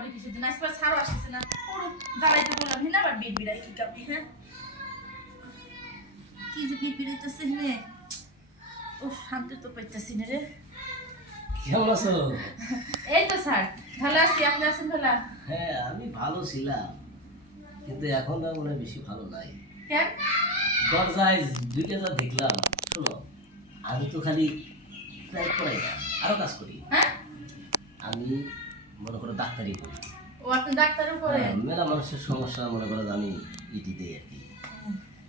করে কিসের জন্য আজকে ছাড়ো আসছে না পুরো জ্বালাইতে বললাম না আবার বিড়বিড়াই কি কামে হ্যাঁ কি যে বিড়বিড়াইতেছে রে ও শান্তি তো পাইতেছি না রে কেমন আছো? এই তো স্যার ভালো আছি আপনি আছেন ভালো হ্যাঁ আমি ভালো ছিলাম, কিন্তু এখন আর মনে হয় বেশি ভালো নাই। কেন দরজায় দুইটা যা দেখলাম, শোনো আমি তো খালি প্রায় পড়াই না, আরো কাজ করি। হ্যাঁ আমি মনে করো ডাক্তারি করি। ও আপনি ডাক্তারও করেন মেলা মানুষের সমস্যা মনে করো যে আমি ইটি দিই আর কি।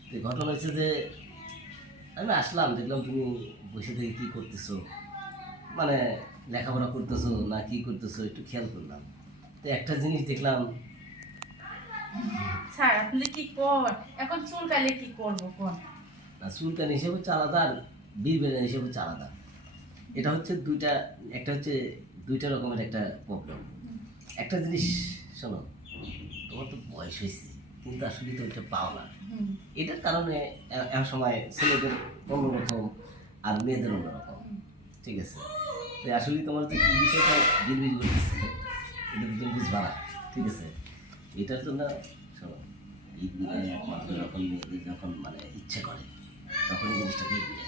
তো ঘটনা হচ্ছে যে আমি আসলাম, দেখলাম তুমি বসে থেকে কি করতেছো, মানে লেখাপড়া করতেছো না কি করতেছো একটু খেয়াল করলাম। তো একটা জিনিস দেখলাম, স্যার আপনি কি কর এখন চুলকালে কি করবো কোন না চুলকান হিসেবে হচ্ছে আলাদা আর বীরবেলান হিসেবে হচ্ছে আলাদা। এটা হচ্ছে দুইটা, একটা হচ্ছে দুইটা রকমের একটা প্রবলেম। একটা জিনিস শোনো, তোমার তো বয়স হয়েছে কিন্তু আসলে তো ওইটা পাও না। এটার কারণে এক সময় ছেলেদের অন্যরকম আর মেয়েদের অন্যরকম, ঠিক আছে? তো আসলে তোমার তো কি বিষয়টা বিড়বিড় করতেছে এটা তো তুমি বুঝবা না, ঠিক আছে? এটার জন্য শোনো, বিড়বিড়ে একমাত্র যখন মেয়েদের যখন মানে ইচ্ছে করে তখন এই জিনিসটা বিড়বিড়ে।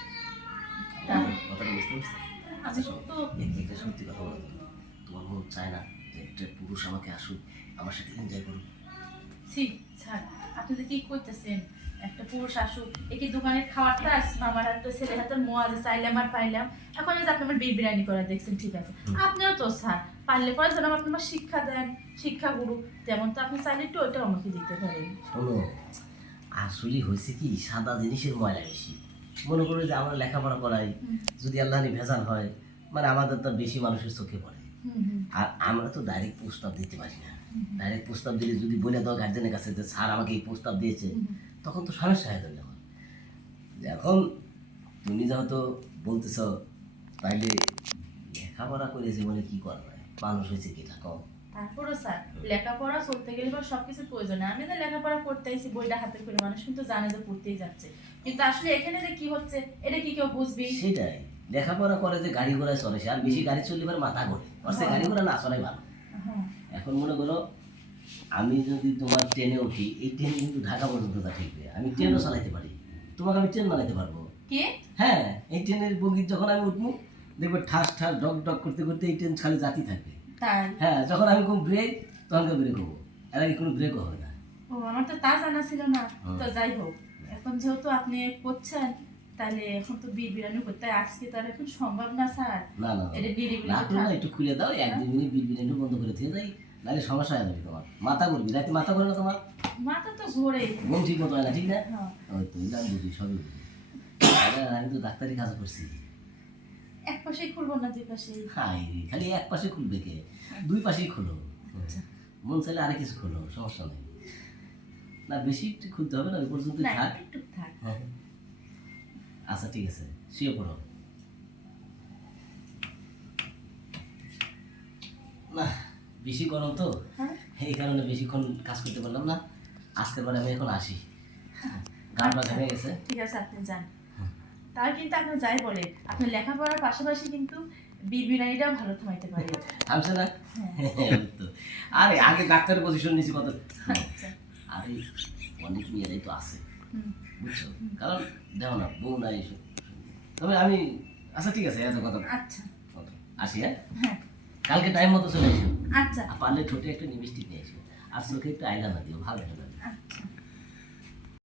কথাটা বুঝতে পারছো? আচ্ছা শোনো, একটা সত্যি কথা বলো, তোমার মন চায় না যে একটা পুরুষ আমাকে আসুক, আমার সাথে এনজয় করুক? ছি স্যার আপনি তো কি করতেছেন একটা পুরুষ আসুক একই দোকানের খাবারটা আমার হাতে ছেলে হাতে মোয়া যে চাইলাম আর পাইলাম এখন এই যে আপনি আমার বিরিয়ানি করে দেখছেন ঠিক আছে আপনিও তো স্যার পারলে পরে যেন আপনি আমার শিক্ষা দেন শিক্ষা গুরু তেমন তো আপনি চাইলে একটু ওইটা আমাকে দিতে পারেন শোনো আসলে হয়েছে কি, সাদা জিনিসের ময়লা বেশি। মনে করো যে আমরা লেখাপড়া করাই, যদি আল্লাহনি ভেজাল হয় মানে আমাদের তো বেশি মানুষের চোখে পড়ে। আর আমরা তো ডাইরেক্ট প্রস্তাব দিতে পারি না। ডাইরেক্ট প্রস্তাব দিলে যদি বলে দাও গার্জেনের কাছে যে স্যার আমাকে এই প্রস্তাব দিয়েছে, তখন তো সমস্যা হয়ে যাবে। এখন তুমি যেহেতু বলতেছ, তাইলে লেখাপড়া করে জীবনে কি করবে, মানুষ হয়েছে কি কম। তারপরও স্যার লেখাপড়া চলতে গেলে বা সবকিছু প্রয়োজন আমি তো লেখাপড়া করতে আইছি বইটা হাতে করে মানুষ কিন্তু জানে যে পড়তেই যাচ্ছে কিন্তু আসলে এখানে যে কি হচ্ছে এটা কি কেউ বুঝবি সেটাই, লেখাপড়া করে যে গাড়ি ঘোড়ায় চলে সে আর বেশি গাড়ি চললে এবার মাথা ঘোরে, আর সে গাড়ি ঘোড়া না চলাই ভালো। এখন মনে করো আমি যদি তোমার ট্রেনে উঠি, এই ট্রেন কিন্তু ঢাকা পর্যন্ত তা ঠিকবে, আমি ট্রেনও চালাইতে পারি, তোমাকে আমি ট্রেন বানাইতে পারবো। কি হ্যাঁ, এই ট্রেনের বগির যখন আমি উঠবো দেখবো ঠাস ঠাস ডক ডক করতে করতে এই ট্রেন খালি জাতি থাকবে। তাই হ্যাঁ, যখন আমি কোনো ব্রেক তখন ব্রেক হবো, এর আগে কোনো ব্রেকও হবে না। ও আমার তো তা জানা ছিল না তো যাই হোক এখন যেহেতু আপনি করছেন তাহলে এখন তো বিরিয়ানি করতে আজকে তো আর এখন সম্ভব না স্যার না না এটা বিরিয়ানি নাটক না, একটু খুলে দাও, এক দুই মিনিট বিরিয়ানি বন্ধ করে দিয়ে যাই, নাহলে সমস্যা হয়ে যাবে তোমার। মাথা করবি রাতে, মাথা করে না তোমার, মাথা তো ঘোরে ঘুম ঠিক মতো হয় না, ঠিক না? হ্যাঁ। ওই তো আমি বুঝি, সবই বুঝি। আমি তো ডাক্তারি কাজ করছি। এক পাশেই খুলবো না দুই পাশেই হাই খালি এক পাশে খুলবে কে, দুই পাশেই খোলো। মন চাইলে আরে কিছু খোলো, সমস্যা নেই। না বেশি একটু খুলতে হবে না, ওই পর্যন্ত না থাক। একটু থাক হ্যাঁ আচ্ছা ঠিক আছে, শুয়ে পড়ো। না বেশি গরম তো, হ্যাঁ এই কারণে বেশিক্ষণ কাজ করতে পারলাম না। আজকের পরে আমি এখন আসি, গানটা ভেঙে গেছে। ঠিক আছে আপনি যান তাও কিন্তু আপনি যাই বলে আপনি লেখাপড়ার পাশাপাশি কিন্তু বিরিয়ানিটাও ভালো থামাইতে পারেন থামছে না? তো আরে আগে ডাক্তারের পজিশন নিয়েছি কত, আচ্ছা আরে অনেক মেয়েরাই তো আছে হুম বুঝছো, কারণ দেখো না বউ নাই এসব। তবে আমি আচ্ছা ঠিক আছে, এত কথা আচ্ছা আসি। হ্যাঁ হ্যাঁ কালকে টাইম মতো চলে এসো, আচ্ছা আর পারলে ঠোঁটে একটা লিপস্টিক নিয়ে এসো, আর চোখে একটু আইলাইনার দিও, ভালো হবে।